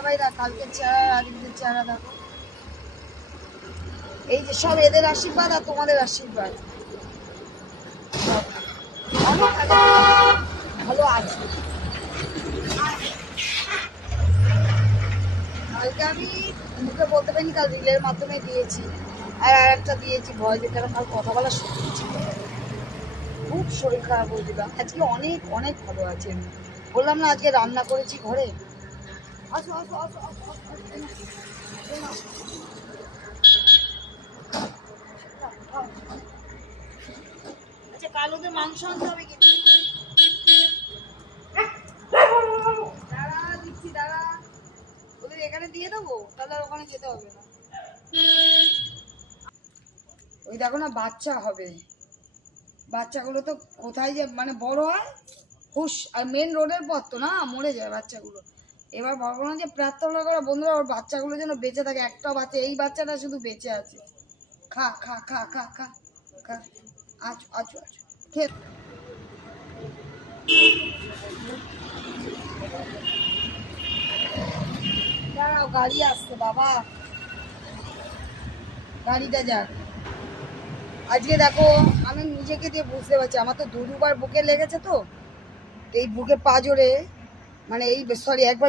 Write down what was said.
দাদা ভাইরা কালকের চেহারা আজকের চেহারা দেখো। এই যে সব এদের আশীর্বাদ আর তোমাদের আশীর্বাদ, অনেক আগে ভালো আছে। কালকে আমি মুখে বলতে পারিনি, কাল রিলের মাধ্যমে দিয়েছি, আর একটা দিয়েছি ভয়, কারণ কাল কথা বলা সত্যি ছিল, খুব শরীর খারাপ হয়েছিল। আজকে অনেক অনেক ভালো আছে। বললাম না আজকে রান্না করেছি ঘরে। আসো আসো আসো আসো আসো, আচ্ছা কাল ওদের মাংস আনতে হবে কিন্তু। দাঁড়া দিচ্ছি, দাঁড়া, ওদের এখানে দিয়ে দেবো, তাহলে আর ওখানে যেতে হবে না। ওই দেখো না বাচ্চা হবে, বাচ্চাগুলো তো কোথায় যে মানে বড় হয় হুশ, আর মেন রোডের পথ তো না, মরে যায় বাচ্চাগুলো। এবার ভগবান যে প্রার্থনা করা বন্ধুরা ওর বাচ্চাগুলো যেন বেঁচে থাকে, একটা বাচ্চা, এই বাচ্চাটা শুধু বেঁচে আছে। খা খা খা খা খা খা, আচ্ছা আচ্ছা আচ্ছা খে। দাঁড়াও গাড়ি আসছে বাবা, গাড়িটা যাক। আজকে দেখো আমি নিজেকে দিয়ে বুঝতে পারছি, আমার তো দুবার বুকে লেগেছে, তো এই বুকে পাজরে মানে এই সরি একবার